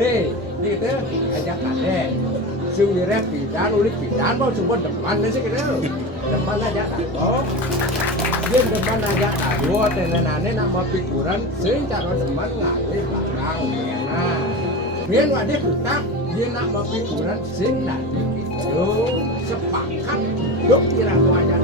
Nih teh ajak kadek. Sewirnya pidan, ulit pidan, mau coba depan deh sih gitu. Depan aja kado. Dia depan aja kado, tenenane nama pikuran, sing cara depan ngalih belakang. Nah, biar wadah tetap dia nama pikuran, sing tadi gitu. Sepakat, dok kira aja.